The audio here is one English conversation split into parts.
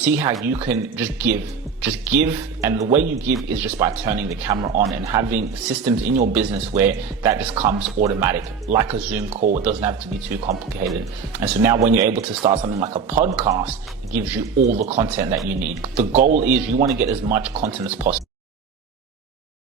See how you can just give. And the way you give is just by turning the camera on and having systems in your business where that just comes automatic, like a Zoom call. It doesn't have to be too complicated. And so now when you're able to start something like a podcast, it gives you all the content that you need. The goal is you want to get as much content as possible.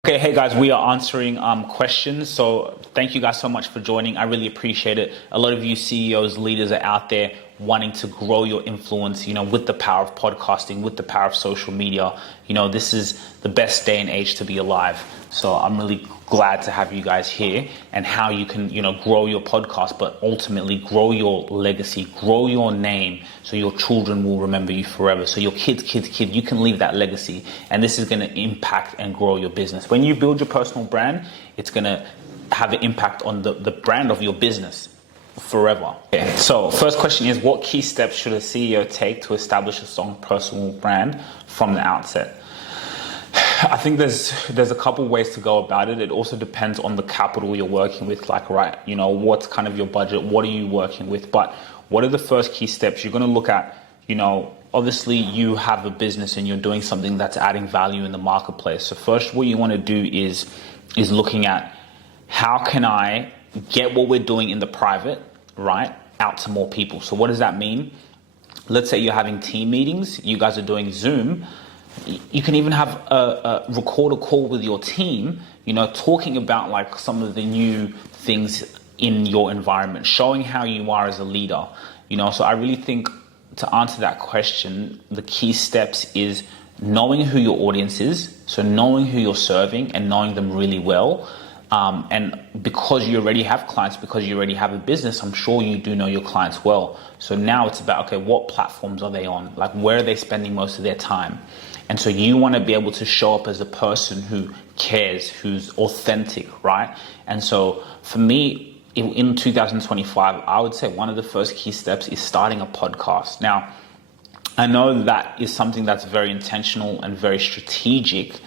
Okay, hey guys, we are answering questions. So thank you guys so much for joining. I really appreciate it. A lot of you CEOs, leaders are out there wanting to grow your influence, with the power of podcasting, with the power of social media. This is the best day and age to be alive. So I'm really glad to have you guys here, and how you can, grow your podcast, but ultimately grow your legacy, grow your name, so your children will remember you forever. So your kids, you can leave that legacy, and this is going to impact and grow your business. When you build your personal brand, it's going to have an impact on the brand of your business forever. Okay. So first question is, what key steps should a CEO take to establish a strong personal brand from the outset? I think there's a couple ways to go about it. It also depends on the capital you're working with, what's kind of your budget, what are you working with? But what are the first key steps? You're going to look at, obviously you have a business and you're doing something that's adding value in the marketplace. So first, what you want to do is looking at, how can I get what we're doing in the private, out to more people? So what does that mean? Let's say you're having team meetings, you guys are doing Zoom. You can even have record a call with your team, talking about some of the new things in your environment, showing how you are as a leader. So I really think, to answer that question, the key steps is knowing who your audience is, so knowing who you're serving and knowing them really well. And because you already have clients, because you already have a business, I'm sure you do know your clients well. So now it's about, okay, what platforms are they on? Where are they spending most of their time? And so you want to be able to show up as a person who cares, who's authentic, right? And so for me, in 2025, I would say one of the first key steps is starting a podcast. Now, I know that is something that's very intentional and very strategic.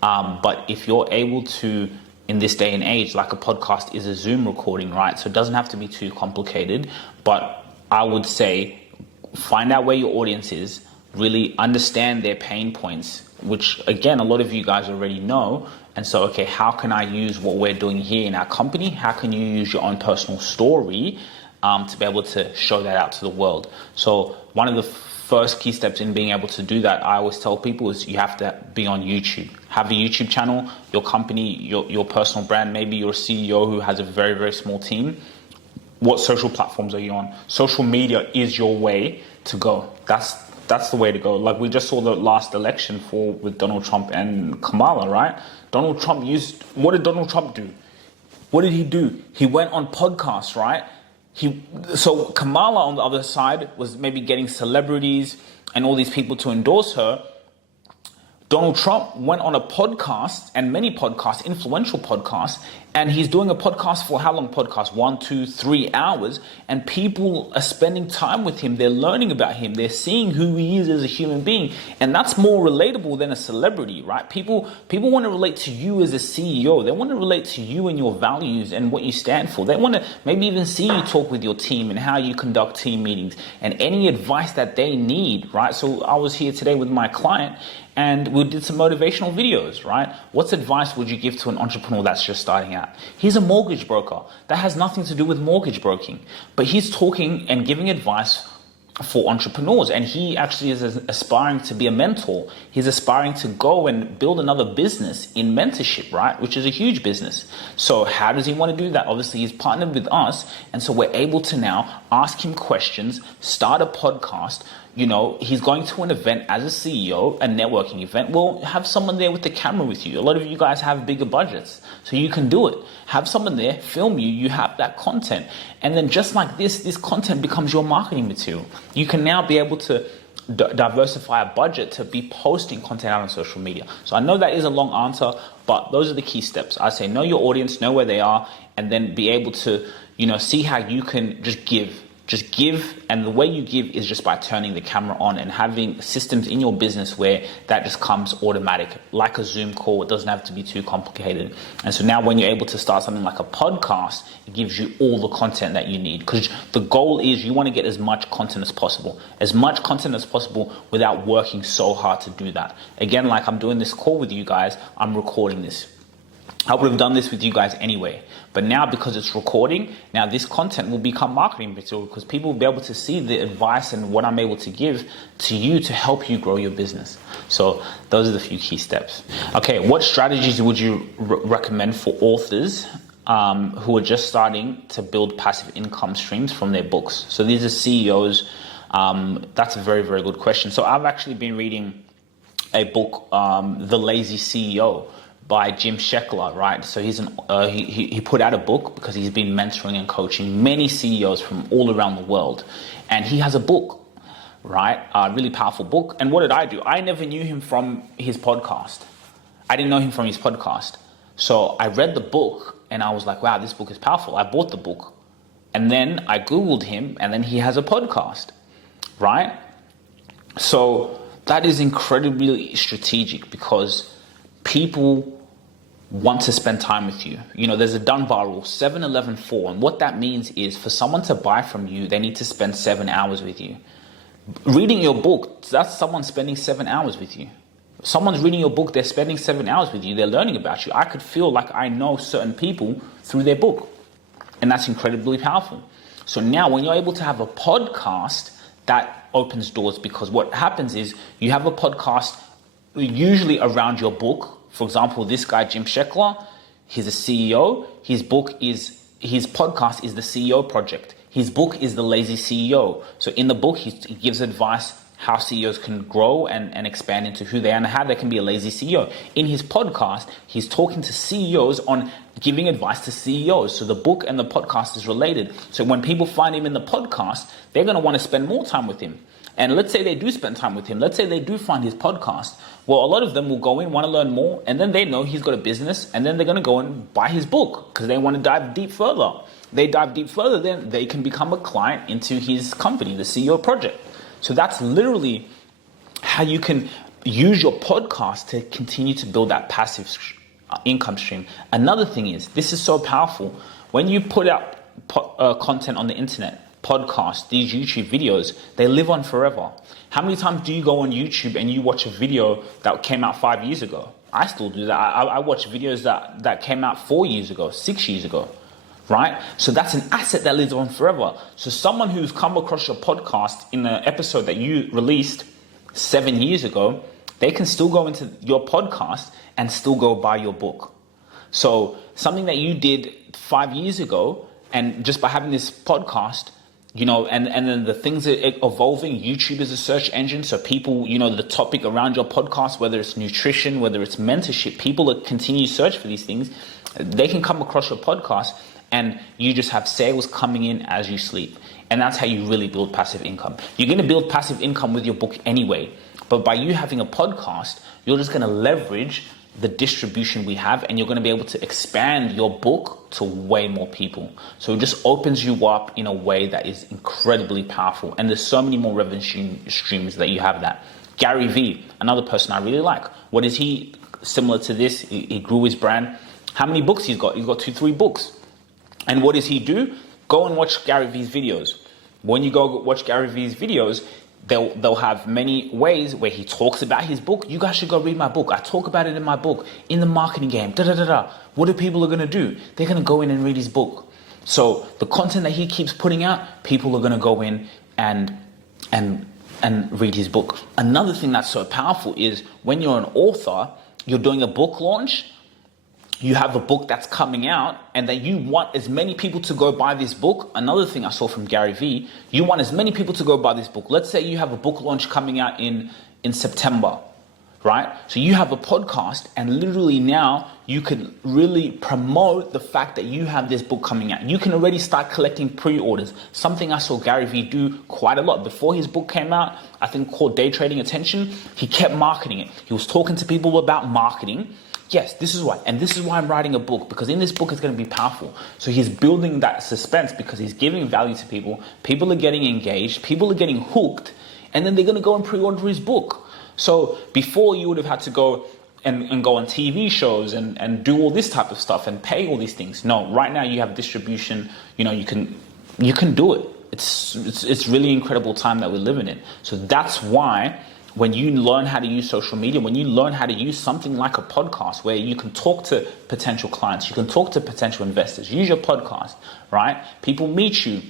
But if you're able to, in this day and age, like a podcast is a Zoom recording, right? So it doesn't have to be too complicated, but I would say find out where your audience is, really understand their pain points, which again, a lot of you guys already know. And so, okay, how can I use what we're doing here in our company? How can you use your own personal story to be able to show that out to the world? So one of the first key steps in being able to do that, I always tell people, is you have to be on YouTube. Have a YouTube channel, your company, your personal brand. Maybe you're a CEO who has a very, very small team. What social platforms are you on? Social media is your way to go. That's the way to go. We just saw the last election with Donald Trump and Kamala, right? What did Donald Trump do? What did he do? He went on podcasts, right? So Kamala on the other side was maybe getting celebrities and all these people to endorse her. Donald Trump went on a podcast, and many podcasts, influential podcasts, and he's doing a podcast for how long? Podcast 1, 2, 3 hours, and people are spending time with him. They're learning about him. They're seeing who he is as a human being, and that's more relatable than a celebrity, right? People want to relate to you as a CEO. They want to relate to you and your values and what you stand for. They want to maybe even see you talk with your team and how you conduct team meetings and any advice that they need, right? So I was here today with my client, and we did some motivational videos, right? What's advice would you give to an entrepreneur that's just starting out? He's a mortgage broker. That has nothing to do with mortgage broking. But he's talking and giving advice for entrepreneurs. And he actually is aspiring to be a mentor. He's aspiring to go and build another business in mentorship, right? Which is a huge business. So how does he want to do that? Obviously, he's partnered with us. And so we're able to now ask him questions, start a podcast. He's going to an event as a CEO, a networking event. Well, have someone there with the camera with you. A lot of you guys have bigger budgets, so you can do it. Have someone there, film you, you have that content. And then just like this content becomes your marketing material. You can now be able to diversify a budget to be posting content out on social media. So I know that is a long answer, but those are the key steps. I say know your audience, know where they are, and then be able to, see how you can just give. Just give, and the way you give is just by turning the camera on and having systems in your business where that just comes automatic, like a Zoom call. It doesn't have to be too complicated. And so now when you're able to start something like a podcast, it gives you all the content that you need, because the goal is you want to get as much content as possible without working so hard to do that. Again, like I'm doing this call with you guys, I'm recording this. I would have done this with you guys anyway, but now because it's recording, now this content will become marketing material, because people will be able to see the advice and what I'm able to give to you to help you grow your business. So those are the few key steps. Okay, what strategies would you recommend for authors who are just starting to build passive income streams from their books? So these are CEOs. That's a very, very good question. So I've actually been reading a book, The Lazy CEO, by Jim Sheckler, right? So he put out a book because he's been mentoring and coaching many CEOs from all around the world. And he has a book, right? A really powerful book. And what did I do? I never knew him from his podcast. I didn't know him from his podcast. So I read the book and I was like, wow, this book is powerful. I bought the book. And then I Googled him, and then he has a podcast, right? So that is incredibly strategic, because people want to spend time with you. You know, there's a Dunbar rule, 7-11-4. And what that means is, for someone to buy from you, they need to spend 7 hours with you. Reading your book, that's someone spending 7 hours with you. Someone's reading your book, they're spending 7 hours with you. They're learning about you. I could feel like I know certain people through their book. And that's incredibly powerful. So now when you're able to have a podcast, that opens doors, because what happens is you have a podcast usually around your book. For example, this guy, Jim Sheckler, he's a CEO. His podcast is the CEO Project. His book is The Lazy CEO. So in the book, he gives advice how CEOs can grow and expand into who they are and how they can be a lazy CEO. In his podcast, he's talking to CEOs on giving advice to CEOs. So the book and the podcast is related. So when people find him in the podcast, they're going to want to spend more time with him. And let's say they do spend time with him. Let's say they do find his podcast. Well, a lot of them will go in, want to learn more, and then they know he's got a business, and then they're going to go and buy his book because they want to dive deep further. They dive deep further, then they can become a client into his company, the CEO Project. So that's literally how you can use your podcast to continue to build that passive income stream. Another thing is, this is so powerful. When you put out content on the internet, podcasts, these YouTube videos, they live on forever. How many times do you go on YouTube and you watch a video that came out 5 years ago? I still do that. I watch videos that came out 4 years ago, 6 years ago, right? So that's an asset that lives on forever. So someone who's come across your podcast in an episode that you released 7 years ago, they can still go into your podcast and still go buy your book. So something that you did 5 years ago, and just by having this podcast, you know, and then the things are evolving. YouTube is a search engine. So people, you know, the topic around your podcast, whether it's nutrition, whether it's mentorship, people that continue to search for these things, they can come across your podcast and you just have sales coming in as you sleep. And that's how you really build passive income. You're going to build passive income with your book anyway. But by you having a podcast, you're just going to leverage the distribution we have, and you're going to be able to expand your book to way more people. So it just opens you up in a way that is incredibly powerful. And there's so many more revenue streams that you have that. Gary Vee, another person I really like. What is he? Similar to this, he grew his brand. How many books he's got? He's got 2-3 books. And what does he do? Go and watch Gary Vee's videos. When you go watch Gary Vee's videos, they'll have many ways where he talks about his book. You guys should go read my book. I talk about it in my book, in the marketing game, What are people going to do? They're going to go in and read his book. So the content that he keeps putting out, people are going to go in and read his book. Another thing that's so powerful is when you're an author, you're doing a book launch, you have a book that's coming out, and then you want as many people to go buy this book. Another thing I saw from Gary Vee, you want as many people to go buy this book. Let's say you have a book launch coming out in September, right? So you have a podcast, and literally now you can really promote the fact that you have this book coming out. You can already start collecting pre-orders. Something I saw Gary Vee do quite a lot. Before his book came out, I think called Day Trading Attention, he kept marketing it. He was talking to people about marketing, Yes, this is why. And this is why I'm writing a book, because in this book it's going to be powerful. So he's building that suspense because he's giving value to people. People are getting engaged. People are getting hooked. And then they're going to go and pre-order his book. So before you would have had to go and go on TV shows and do all this type of stuff and pay all these things. No, right now you have distribution. You know, you can do it. It's really incredible time that we're living in. So that's why when you learn how to use social media, when you learn how to use something like a podcast where you can talk to potential clients, you can talk to potential investors, use your podcast, right? People meet you.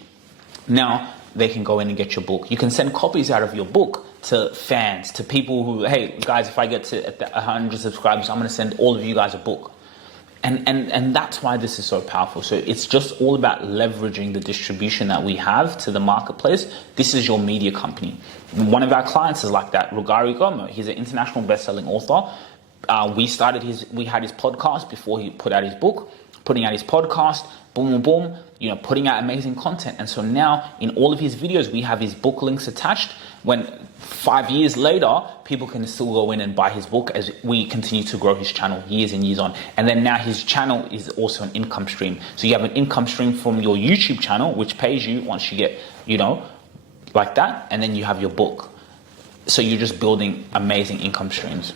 Now they can go in and get your book. You can send copies out of your book to fans, to people who, hey guys, if I get to 100 subscribers, I'm going to send all of you guys a book. And that's why this is so powerful. So it's just all about leveraging the distribution that we have to the marketplace. This is your media company. One of our clients is like that, Rugari Gomo. He's an international best-selling author. We had his podcast before he put out his book, putting out his podcast, boom, boom, boom, you know, putting out amazing content. And so now in all of his videos, we have his book links attached. When 5 years later, people can still go in and buy his book as we continue to grow his channel years and years on. And then now his channel is also an income stream. So you have an income stream from your YouTube channel, which pays you once you get, you know, like that. And then you have your book. So you're just building amazing income streams.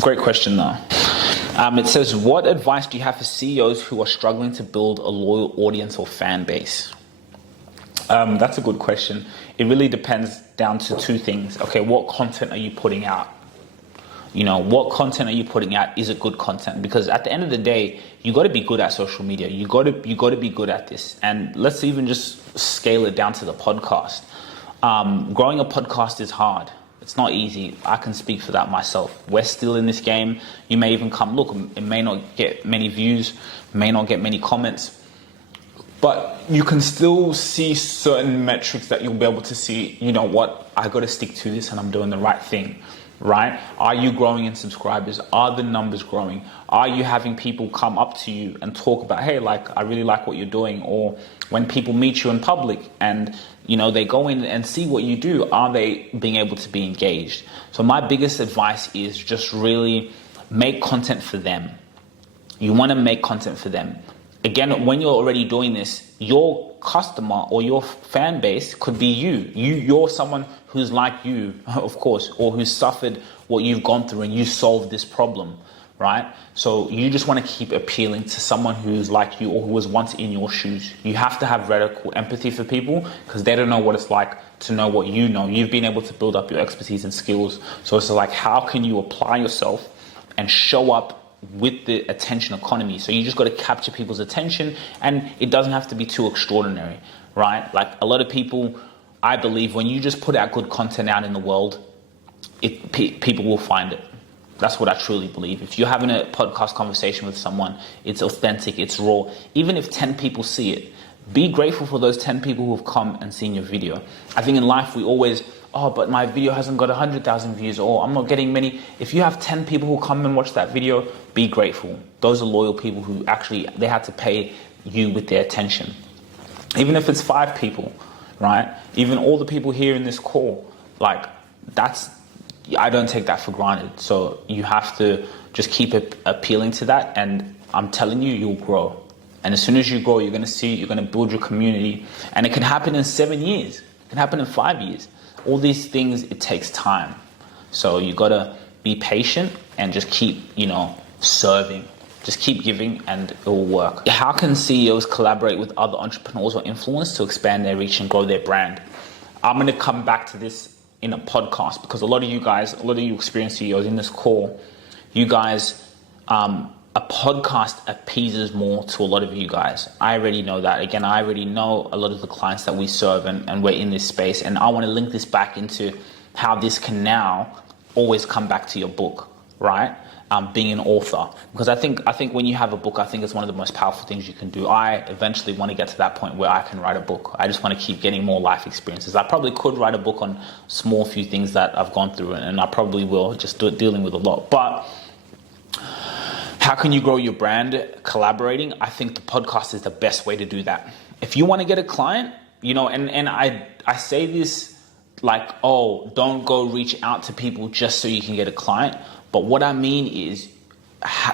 Great question though. It says, what advice do you have for CEOs who are struggling to build a loyal audience or fan base? That's a good question. It really depends down to two things. Okay, what content are you putting out? You know, what content are you putting out? Is it good content? Because at the end of the day, you got to be good at social media. You got to be good at this. And let's even just scale it down to the podcast. Growing a podcast is hard. It's not easy. I can speak for that myself. We're still in this game. You may even come, look, it may not get many views, may not get many comments, but you can still see certain metrics that you'll be able to see, you know what, I got to stick to this and I'm doing the right thing, right? Are you growing in subscribers? Are the numbers growing? Are you having people come up to you and talk about, hey, like, I really like what you're doing? Or when people meet you in public and, you know, they go in and see what you do, are they being able to be engaged? So my biggest advice is just really make content for them. You want to make content for them. Again, when you're already doing this, your customer or your fan base could be you. You're someone who's like you, of course, or who's suffered what you've gone through and you solved this problem, right? So you just want to keep appealing to someone who's like you or who was once in your shoes. You have to have radical empathy for people because they don't know what it's like to know what you know. You've been able to build up your expertise and skills. So it's like, how can you apply yourself and show up with the attention economy? So you just got to capture people's attention, and it doesn't have to be too extraordinary, right? Like a lot of people, I believe when you just put out good content out in the world, people will find it. That's what I truly believe. If you're having a podcast conversation with someone, it's authentic, it's raw. Even if 10 people see it, be grateful for those 10 people who have come and seen your video. I think in life we always, oh, but my video hasn't got 100,000 views, or I'm not getting many. If you have 10 people who come and watch that video, be grateful. Those are loyal people who actually, they had to pay you with their attention. Even if it's 5 people, right? Even all the people here in this call, like I don't take that for granted. So you have to just keep appealing to that. And I'm telling you, you'll grow. And as soon as you grow, you're going to build your community. And it can happen in 7 years. It can happen in 5 years. All these things, it takes time. So you got to be patient and just keep, serving. Just keep giving and it will work. How can CEOs collaborate with other entrepreneurs or influencers to expand their reach and grow their brand? I'm going to come back to this in a podcast because a lot of you experienced CEOs in this call, you guys, a podcast appeases more to a lot of you guys. I already know that. Again, I already know a lot of the clients that we serve and we're in this space. And I want to link this back into how this can now always come back to your book, right? Being an author. Because I think when you have a book, I think it's one of the most powerful things you can do. I eventually want to get to that point where I can write a book. I just want to keep getting more life experiences. I probably could write a book on small few things that I've gone through, and I probably will, just dealing with a lot. But how can you grow your brand? Collaborating. I think the podcast is the best way to do that. If you want to get a client, and I say this like, oh, don't go reach out to people just so you can get a client. But what I mean is,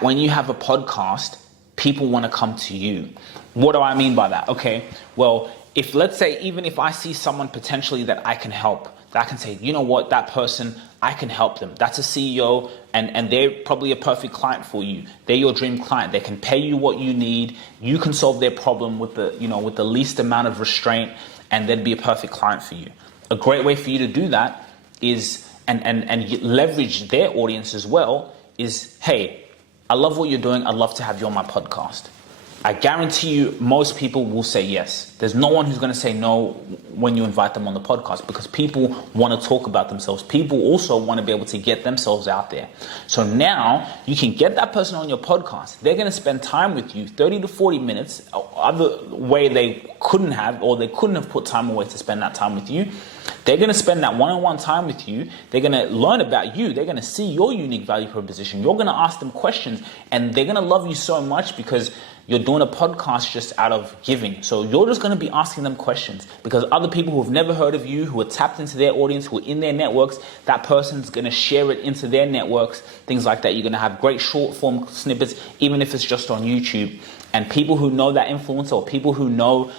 when you have a podcast, people want to come to you. What do I mean by that? Okay, well, if let's say, even if I see someone potentially that I can help, that I can say, you know what, that person, I can help them. That's a CEO, and they're probably a perfect client for you. They're your dream client. They can pay you what you need. You can solve their problem with the least amount of restraint, and they'd be a perfect client for you. A great way for you to do that is, and leverage their audience as well, is, hey, I love what you're doing. I'd love to have you on my podcast. I guarantee you most people will say yes. There's no one who's going to say no when you invite them on the podcast, because people want to talk about themselves. People also want to be able to get themselves out there. So now you can get that person on your podcast. They're going to spend time with you, 30 to 40 minutes, other way they couldn't have, or they couldn't have put time away to spend that time with you. They're going to spend that one-on-one time with you. They're going to learn about you. They're going to see your unique value proposition. You're going to ask them questions, and they're going to love you so much because you're doing a podcast just out of giving. So you're just going to be asking them questions, because other people who have never heard of you, who are tapped into their audience, who are in their networks, that person's going to share it into their networks, things like that. You're going to have great short form snippets, even if it's just on YouTube. And people who know that influencer, or people who know,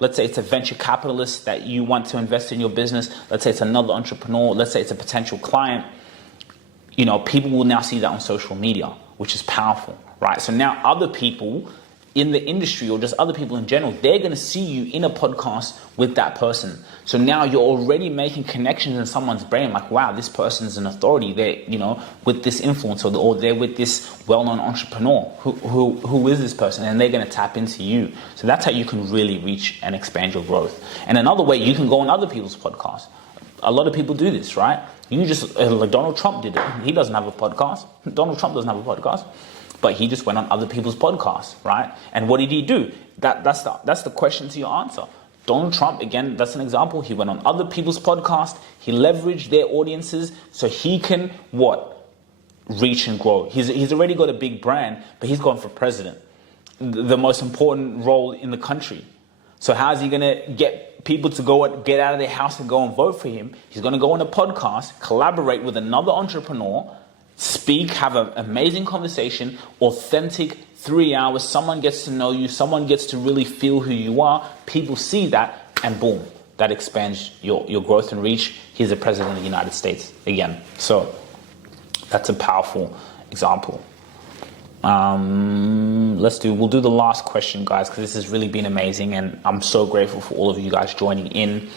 let's say it's a venture capitalist that you want to invest in your business. Let's say it's another entrepreneur. Let's say it's a potential client. People will now see that on social media, which is powerful, right? So now other people in the industry, or just other people in general, they're going to see you in a podcast with that person. So now you're already making connections in someone's brain, like, wow, this person's an authority. They're, with this influencer, or they're with this well-known entrepreneur. Who is this person? And they're going to tap into you. So that's how you can really reach and expand your growth. And another way, you can go on other people's podcasts. A lot of people do this, right? You just, like Donald Trump did it. He doesn't have a podcast. Donald Trump doesn't have a podcast. But he just went on other people's podcasts, right? And what did he do? That's the question to your answer. Donald Trump, again, that's an example. He went on other people's podcasts. He leveraged their audiences so he can what? Reach and grow. He's already got a big brand, but he's gone for president, the most important role in the country. So how is he going to get people to get out of their house and go and vote for him? He's going to go on a podcast, collaborate with another entrepreneur, speak, have an amazing conversation, authentic 3 hours. Someone gets to know you. Someone gets to really feel who you are. People see that, and boom, that expands your growth and reach. He's the president of the United States again. So that's a powerful example. We'll do the last question, guys, because this has really been amazing, and I'm so grateful for all of you guys joining in.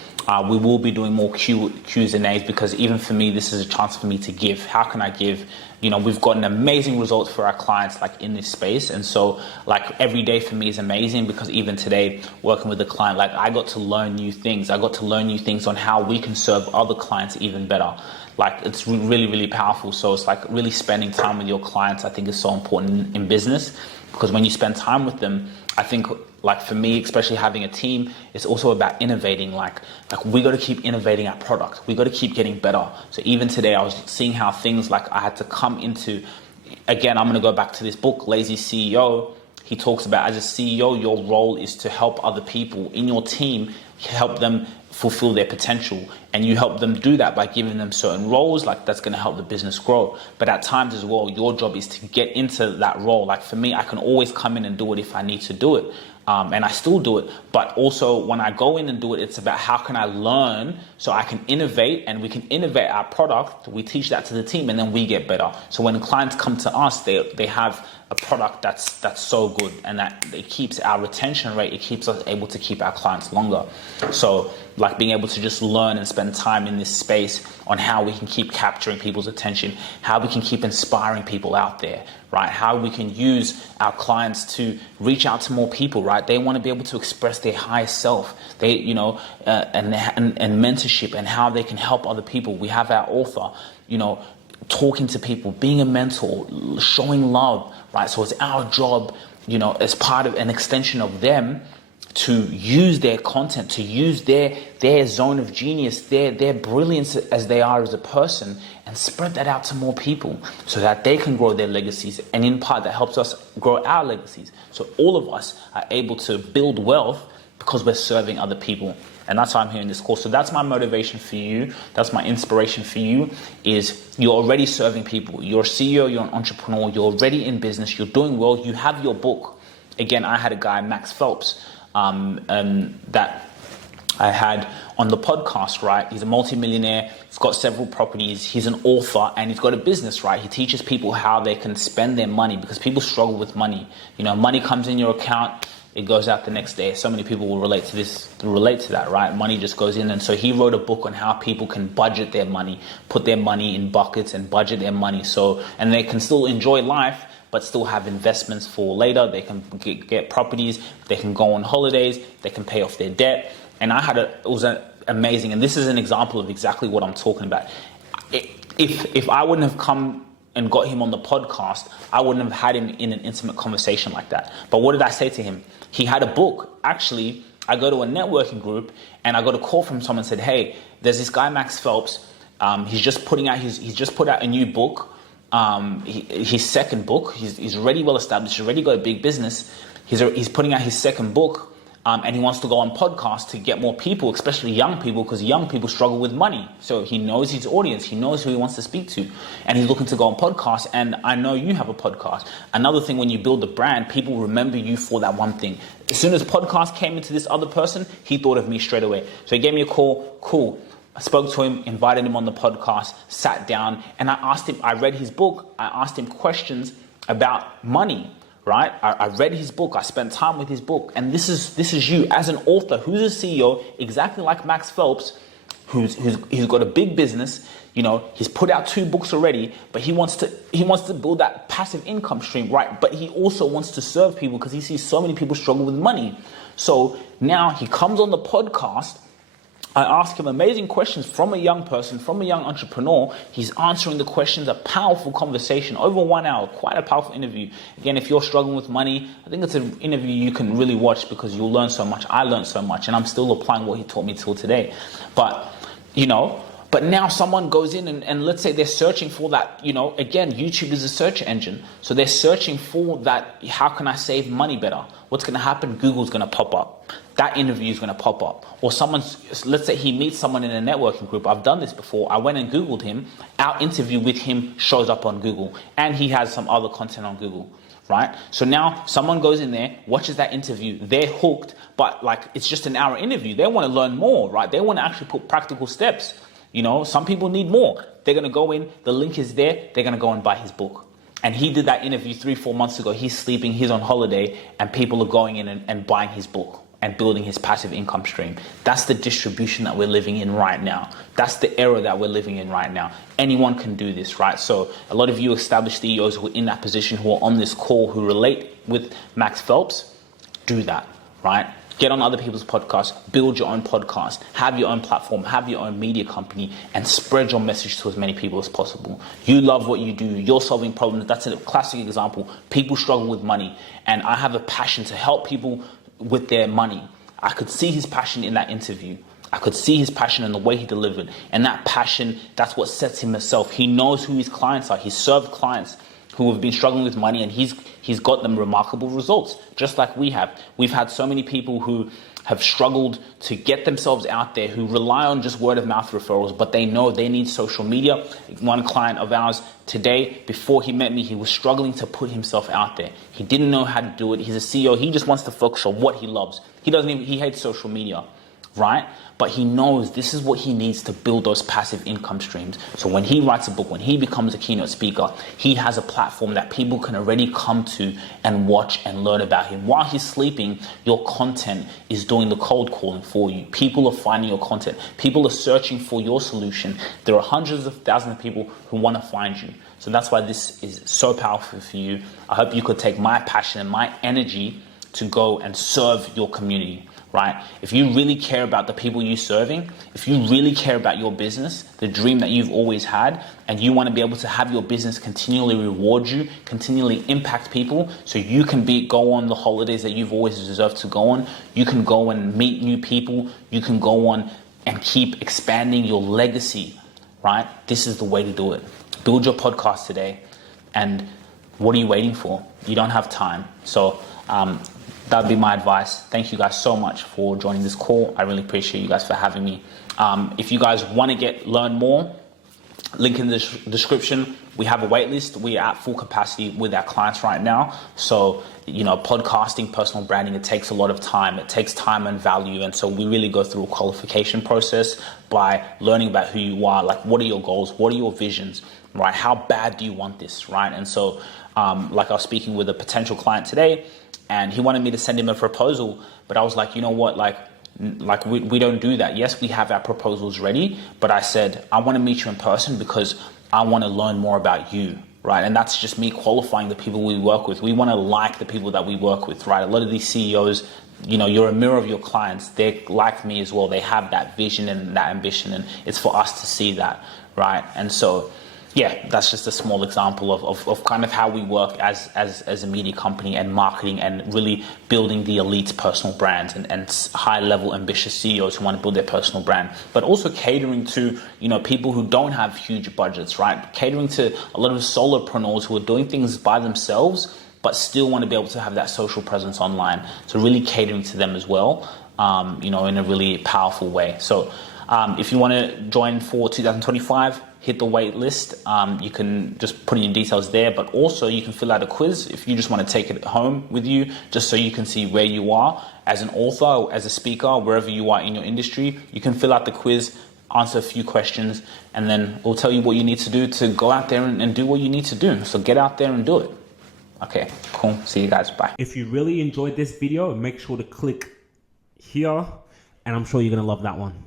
We will be doing more Q's and A's, because even for me, this is a chance for me to give. How can I give? We've gotten amazing results for our clients, like in this space. And so like every day for me is amazing, because even today working with a client, like I got to learn new things. I got to learn new things on how we can serve other clients even better. Like it's really, really powerful. So it's like really spending time with your clients, I think, is so important in business, because when you spend time with them, I think, like for me, especially having a team, it's also about innovating. Like we got to keep innovating our product. We got to keep getting better. So even today, I was seeing how things, like I had to come into, again, I'm going to go back to this book, Lazy CEO. He talks about, as a CEO, your role is to help other people in your team, help them fulfill their potential. And you help them do that by giving them certain roles, like that's going to help the business grow. But at times as well, your job is to get into that role. Like for me, I can always come in and do it if I need to do it. And I still do it. But also when I go in and do it, it's about how can I learn so I can innovate, and we can innovate our product. We teach that to the team, and then we get better. So when clients come to us, they have a product that's so good, and that it keeps our retention rate. It keeps us able to keep our clients longer. So like being able to just learn and spend time in this space on how we can keep capturing people's attention, how we can keep inspiring people out there, right? How we can use our clients to reach out to more people, right? They want to be able to express their highest self, and mentorship, and how they can help other people. We have our author, talking to people, being a mentor, showing love, right? So it's our job, as part of an extension of them, to use their content, to use their zone of genius, their brilliance as they are as a person, and spread that out to more people so that they can grow their legacies. And in part, that helps us grow our legacies. So all of us are able to build wealth because we're serving other people. And that's why I'm here in this course. So that's my motivation for you. That's my inspiration for you, is you're already serving people. You're a CEO, you're an entrepreneur, you're already in business, you're doing well, you have your book. Again, I had a guy, Max Phelps, that I had on the podcast, right? He's a multimillionaire. He's got several properties. He's an author and he's got a business, right? He teaches people how they can spend their money, because people struggle with money. You know, money comes in your account, it goes out the next day. So many people will relate to that, right? Money just goes in. And so he wrote a book on how people can budget their money, put their money in buckets and budget their money. And they can still enjoy life, but still have investments for later. They can get properties, they can go on holidays, they can pay off their debt. And it was amazing. And this is an example of exactly what I'm talking about. If I wouldn't have come and got him on the podcast, I wouldn't have had him in an intimate conversation like that. But what did I say to him? He had a book. Actually, I go to a networking group and I got a call from someone and said, hey, there's this guy, Max Phelps. He's just put out a new book. His second book. He's already well established. He's already got a big business. He's putting out his second book. And he wants to go on podcasts to get more people, especially young people, because young people struggle with money. So he knows his audience. He knows who he wants to speak to. And he's looking to go on podcasts. And I know you have a podcast. Another thing, when you build a brand, people remember you for that one thing. As soon as podcast came into this other person, he thought of me straight away. So he gave me a call. Cool. I spoke to him, invited him on the podcast, sat down, and I asked him, I read his book. I asked him questions about money. Right? I read his book. I spent time with his book. And this is you as an author who's a CEO, exactly like Max Phelps, who's got a big business. You know, he's put out 2 books already, but he wants to build that passive income stream, right? But he also wants to serve people because he sees so many people struggle with money. So now he comes on the podcast. I ask him amazing questions from a young person, from a young entrepreneur. He's answering the questions, a powerful conversation, over 1 hour, quite a powerful interview. Again, if you're struggling with money, I think it's an interview you can really watch because you'll learn so much. I learned so much and I'm still applying what he taught me till today. But now someone goes in and let's say they're searching for that, again, YouTube is a search engine. So they're searching for that, how can I save money better? What's going to happen? Google's going to pop up. That interview is going to pop up. Or let's say he meets someone in a networking group. I've done this before. I went and Googled him. Our interview with him shows up on Google. And he has some other content on Google, right? So now someone goes in there, watches that interview. They're hooked, but it's just an hour interview. They want to learn more, right? They want to actually put practical steps. Some people need more. They're going to go in. The link is there. They're going to go and buy his book. And he did that interview 3-4 months ago. He's sleeping. He's on holiday. And people are going in and buying his book and building his passive income stream. That's the distribution that we're living in right now. That's the era that we're living in right now. Anyone can do this, right? So a lot of you established CEOs who are in that position, who are on this call, who relate with Max Phelps, do that, right? Get on other people's podcasts, build your own podcast, have your own platform, have your own media company, and spread your message to as many people as possible. You love what you do. You're solving problems. That's a classic example. People struggle with money, and I have a passion to help people with their money. I could see his passion in that interview. I could see his passion in the way he delivered. And that passion, that's what sets him himself. He knows who his clients are. He's served clients who have been struggling with money, and he's got them remarkable results, just like we have. We've had so many people who have struggled to get themselves out there, who rely on just word of mouth referrals, but they know they need social media. One client of ours today, before he met me, he was struggling to put himself out there. He didn't know how to do it. He's a CEO. He just wants to focus on what he loves. He hates social media, right? But he knows this is what he needs to build those passive income streams. So when he writes a book, when he becomes a keynote speaker, he has a platform that people can already come to and watch and learn about him. While he's sleeping, your content is doing the cold calling for you. People are finding your content. People are searching for your solution. There are hundreds of thousands of people who want to find you. So that's why this is so powerful for you. I hope you could take my passion and my energy to go and serve your community. Right? If you really care about the people you're serving, if you really care about your business, the dream that you've always had, and you want to be able to have your business continually reward you, continually impact people, so you can go on the holidays that you've always deserved to go on, you can go and meet new people, you can go on and keep expanding your legacy, right? This is the way to do it. Build your podcast today. And what are you waiting for? You don't have time. So that'd be my advice. Thank you guys so much for joining this call. I really appreciate you guys for having me. If you guys want to learn more, link in the description. We have a wait list. We are at full capacity with our clients right now. So, podcasting, personal branding, it takes a lot of time. It takes time and value. And so we really go through a qualification process by learning about who you are. Like, what are your goals? What are your visions, right? How bad do you want this, right? And so, like I was speaking with a potential client today, and he wanted me to send him a proposal, but I was like, you know what, like we don't do that. Yes, we have our proposals ready, but I said, I want to meet you in person because I want to learn more about you, right? And that's just me qualifying the people we work with. We want to like the people that we work with, right? A lot of these CEOs, you're a mirror of your clients. They're like me as well. They have that vision and that ambition, and it's for us to see that, right? And so, yeah, that's just a small example of kind of how we work as a media company and marketing and really building the elite personal brands and high level ambitious CEOs who want to build their personal brand, but also catering to, people who don't have huge budgets, right? Catering to a lot of solopreneurs who are doing things by themselves, but still want to be able to have that social presence online. So really catering to them as well, in a really powerful way. So if you want to join for 2025, hit the wait list. You can just put in your details there, but also you can fill out a quiz if you just want to take it home with you, just so you can see where you are as an author, as a speaker, wherever you are in your industry. You can fill out the quiz, answer a few questions, and then we'll tell you what you need to do to go out there and do what you need to do. So get out there and do it. Okay, cool. See you guys. Bye. If you really enjoyed this video, make sure to click here, and I'm sure you're going to love that one.